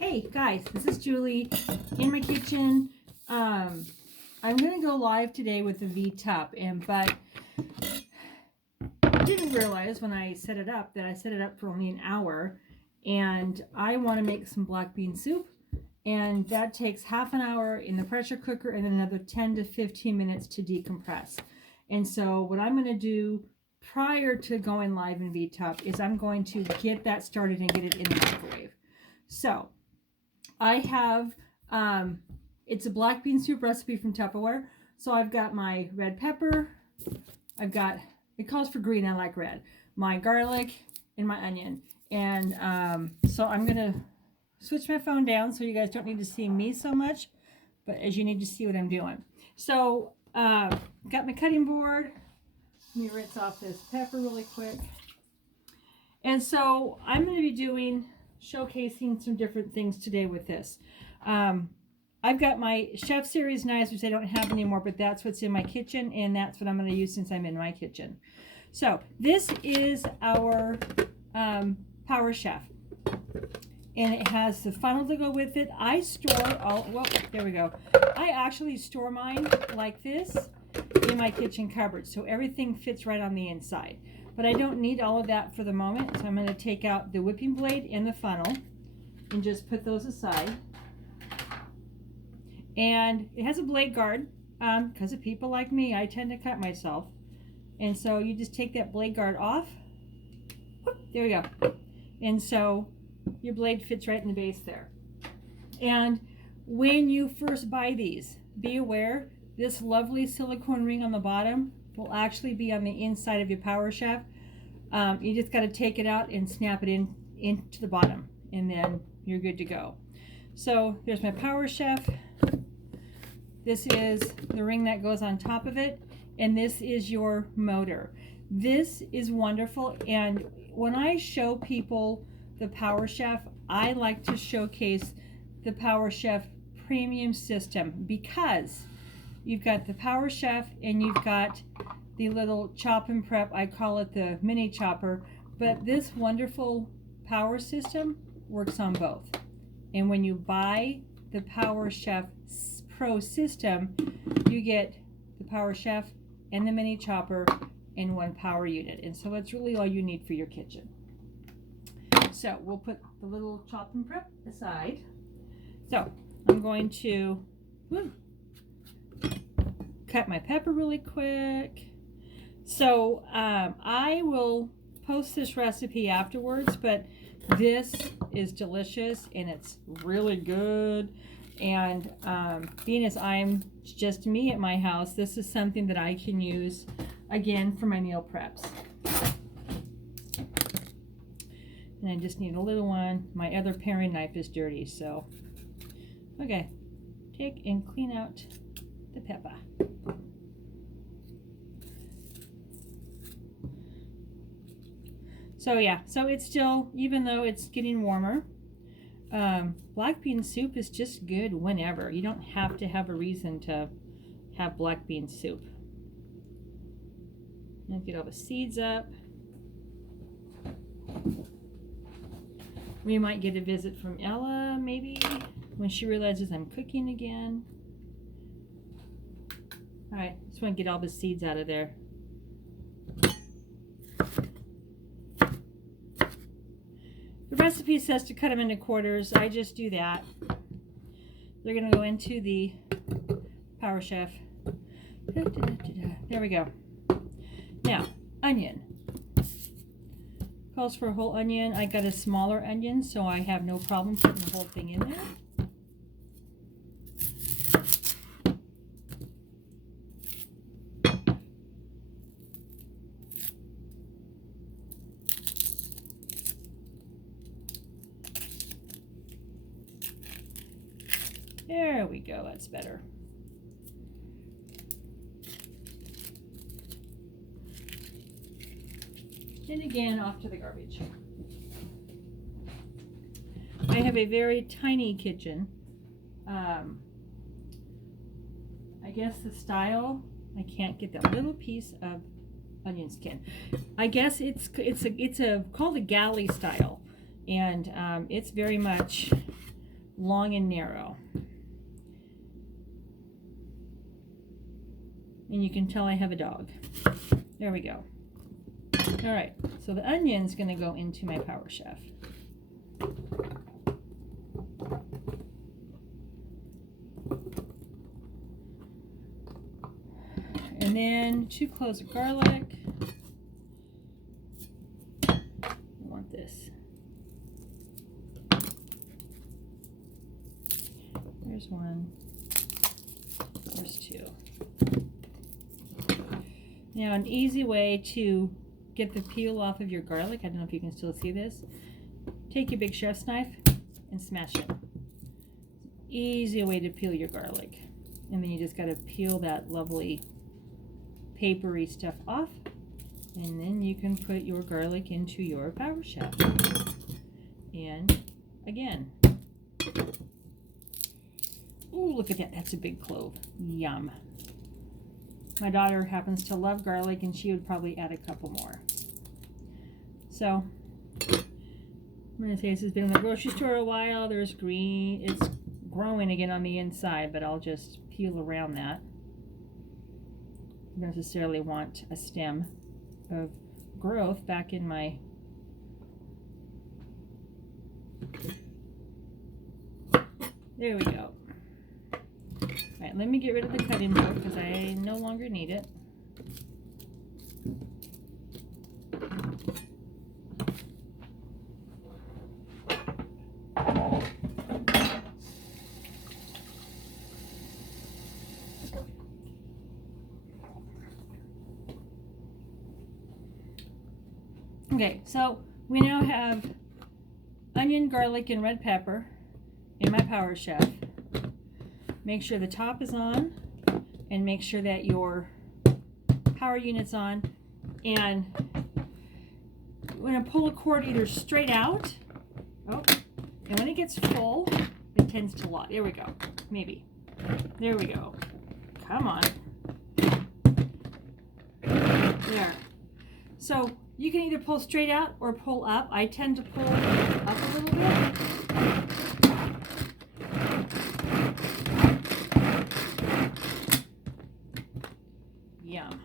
Hey guys, this is Julie in my kitchen. I'm gonna go live today with the V-Tup, but I didn't realize when I set it up that I set it up for only an hour, and I want to make some black bean soup, and that takes half an hour in the pressure cooker and then another 10 to 15 minutes to decompress. And so what I'm gonna do prior to going live in V-Tup is I'm going to get that started and get it in the microwave. So I have, it's a black bean soup recipe from Tupperware. So I've got my red pepper, I've got, it calls for green, I like red, my garlic, and my onion. And so I'm gonna switch my phone down so you guys don't need to see me so much, but as you need to see what I'm doing. So, got my cutting board. Let me rinse off this pepper really quick. And so I'm gonna be showcasing some different things today with this. I've got my Chef Series knives, which I don't have anymore, but that's what's in my kitchen, and that's what I'm going to use since I'm in my kitchen. So this is our PowerChef, and it has the funnel to go with it. I store all, well, there we go. I actually store mine like this in my kitchen cupboard, so everything fits right on the inside. But I don't need all of that for the moment, so I'm going to take out the whipping blade and the funnel and just put those aside. And it has a blade guard, because of people like me, I tend to cut myself. And so you just take that blade guard off. Whoop, there you go. And so your blade fits right in the base there. And when you first buy these, be aware this lovely silicone ring on the bottom will actually be on the inside of your PowerChef. You just got to take it out and snap it into the bottom, and then you're good to go. So there's my PowerChef. This is the ring that goes on top of it, and this is your motor. This is wonderful, and when I show people the PowerChef, I like to showcase the PowerChef premium system, because you've got the PowerChef and you've got the little chop and prep. I call it the mini chopper, but this wonderful power system works on both. And when you buy the PowerChef Pro system, you get the PowerChef and the mini chopper in one power unit, and so that's really all you need for your kitchen. So we'll put the little chop and prep aside. So I'm going to cut my pepper really quick. So I will post this recipe afterwards, but this is delicious and it's really good. And being as I'm just me at my house, this is something that I can use again for my meal preps. And I just need a little one. My other paring knife is dirty, so okay, take and clean out the pepper. So yeah, so it's still, even though it's getting warmer, black bean soup is just good whenever. You don't have to have a reason to have black bean soup. And get all the seeds up. We might get a visit from Ella, maybe, when she realizes I'm cooking again. Alright, just want to get all the seeds out of there. The recipe says to cut them into quarters. I just do that. They're going to go into the PowerChef. There we go. Now, onion. Calls for a whole onion. I got a smaller onion, so I have no problem putting the whole thing in there. There we go, that's better. And again, off to the garbage. I have a very tiny kitchen. I guess the style, I can't get that little piece of onion skin. I guess it's called a galley style, and it's very much long and narrow. And you can tell I have a dog. There we go. All right, so the onion's gonna go into my PowerChef. And then 2 cloves of garlic. I want this. There's 1. There's 2. Now, an easy way to get the peel off of your garlic, I don't know if you can still see this, take your big chef's knife and smash it. Easy way to peel your garlic. And then you just got to peel that lovely papery stuff off, and then you can put your garlic into your PowerChef. And again, ooh, look at that, that's a big clove. Yum. My daughter happens to love garlic, and she would probably add a couple more. So I'm gonna say this has been in the grocery store a while. There's green, it's growing again on the inside, but I'll just peel around that. I don't necessarily want a stem of growth back in my there we go. All right, let me get rid of the cutting board because I no longer need it. Okay, so we now have onion, garlic, and red pepper in my PowerChef. Make sure the top is on, and make sure that your power unit's on. And we're going to pull a cord either straight out, and when it gets full, it tends to lock. There we go. Maybe. There we go. Come on. There. So you can either pull straight out or pull up. I tend to pull up a little bit. Yum.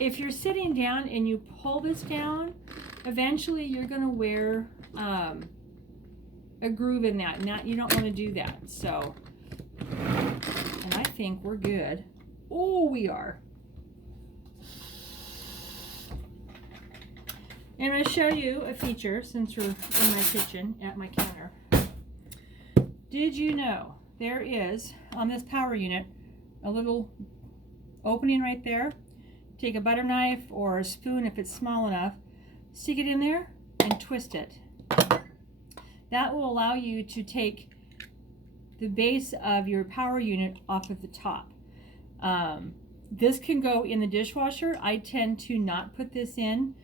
If you're sitting down and you pull this down, eventually you're going to wear a groove in that, and that you don't want to do that. So, and I think we're good. Oh, we are. And I'm going to show you a feature since we're in my kitchen at my counter. Did you know there is on this power unit a little opening right there? Take a butter knife or a spoon if it's small enough, stick it in there and twist it. That will allow you to take the base of your power unit off of the top. This can go in the dishwasher. I tend to not put this in,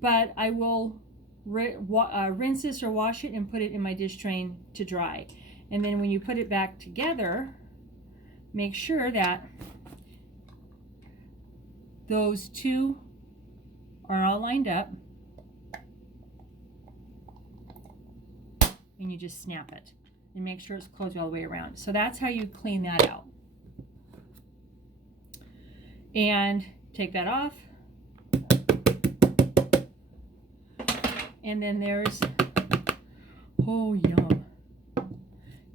but I will rinse this or wash it and put it in my dish drain to dry. And then when you put it back together, make sure that those two are all lined up, and you just snap it and make sure it's closed all the way around. So that's how you clean that out. And take that off. And then there's, oh yum.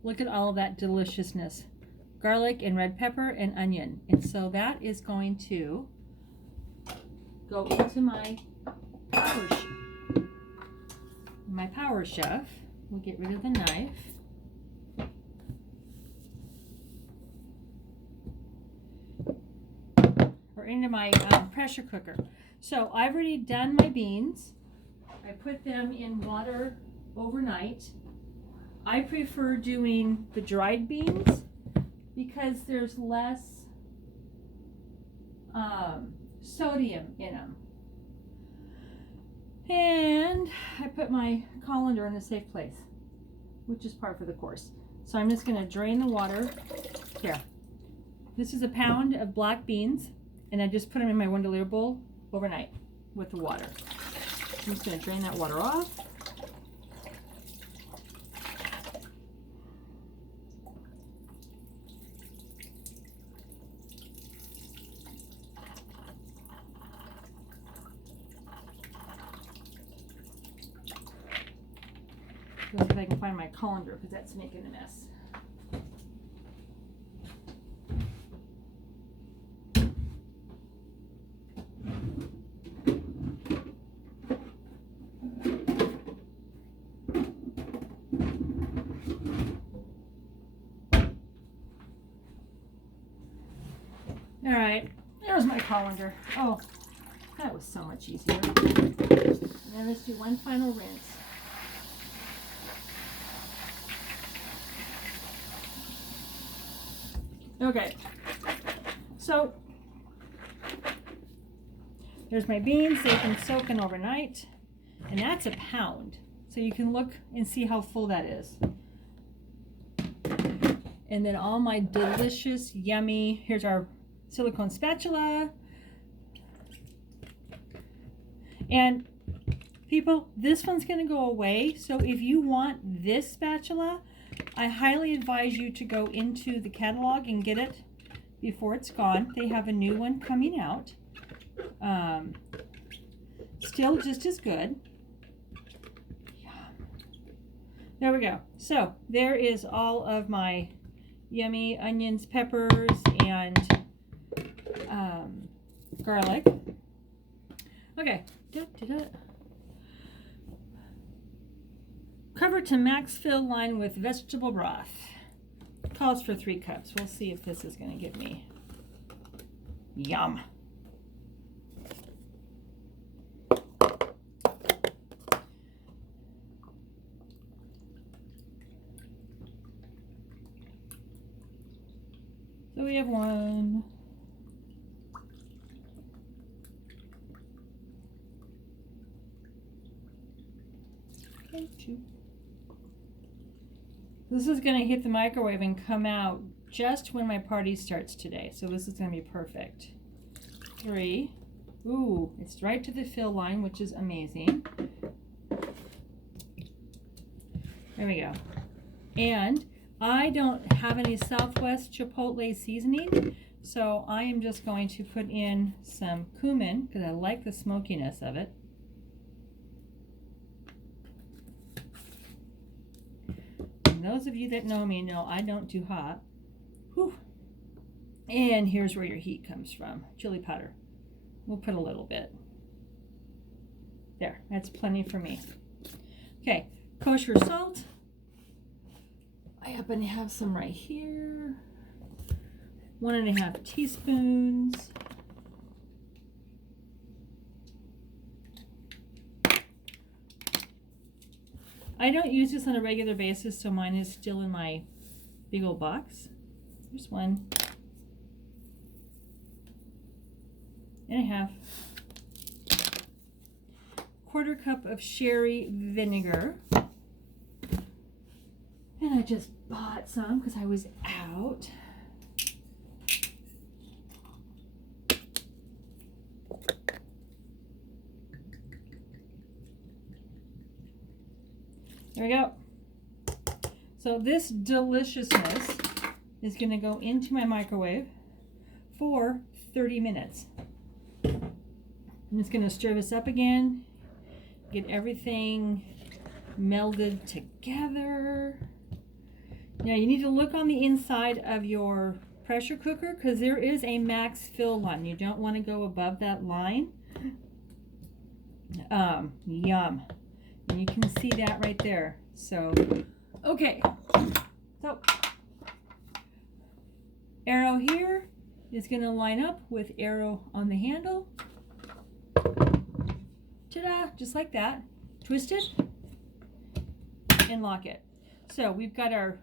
Look at all of that deliciousness. Garlic and red pepper and onion. And so that is going to go into my PowerChef. We'll get rid of the knife. Or into my pressure cooker. So I've already done my beans. I put them in water overnight. I prefer doing the dried beans because there's less sodium in them. And I put my colander in a safe place, which is par for the course. So I'm just going to drain the water. Here. This is a pound of black beans, and I just put them in my 1-liter bowl overnight with the water. I'm just going to drain that water off. Let's see if I can find my colander because that's making a mess. All right, there's my colander. Oh, that was so much easier. Now let's do one final rinse. Okay, so there's my beans. They've been soaking overnight, and that's a pound. So you can look and see how full that is. And then all my delicious, yummy, here's our silicone spatula. And people, this one's gonna go away. So if you want this spatula, I highly advise you to go into the catalog and get it before it's gone. They have a new one coming out. Still just as good. There we go. So there is all of my yummy onions, peppers, and garlic. Okay. Cover to max fill line with vegetable broth. Calls for 3 cups. We'll see if this is going to give me yum. So we have 1. 2. This is going to hit the microwave and come out just when my party starts today. So this is going to be perfect. 3. Ooh, it's right to the fill line, which is amazing. There we go. And I don't have any Southwest Chipotle seasoning, so I am just going to put in some cumin because I like the smokiness of it. And those of you that know me know I don't do hot. Whew. And here's where your heat comes from. Chili powder. We'll put a little bit. There, that's plenty for me. Okay, kosher salt. I happen to have some right here. 1.5 teaspoons. I don't use this on a regular basis, so mine is still in my big old box. There's 1.5. 1/4 cup of sherry vinegar. And I just bought some because I was out. There we go. So this deliciousness is going to go into my microwave for 30 minutes. I'm just going to stir this up again, get everything melded together. Now you need to look on the inside of your pressure cooker because there is a max fill line. You don't want to go above that line. Yum. And you can see that right there. So, okay. So, arrow here is going to line up with arrow on the handle. Ta-da! Just like that. Twist it and lock it. So we've got our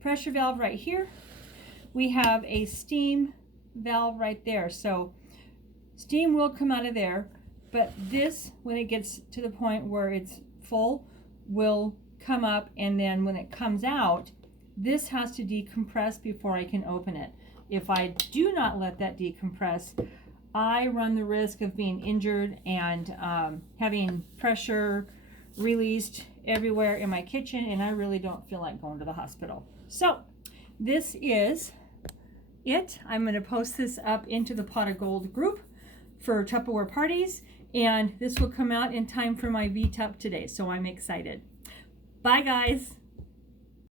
pressure valve right here. We have a steam valve right there. So steam will come out of there, but this, when it gets to the point where it's full, will come up, and then when it comes out, this has to decompress before I can open it. If I do not let that decompress, I run the risk of being injured and having pressure released everywhere in my kitchen, and I really don't feel like going to the hospital. So this is it. I'm going to post this up into the Pot of Gold group for Tupperware parties, and this will come out in time for my VTUP today, so I'm excited. Bye guys.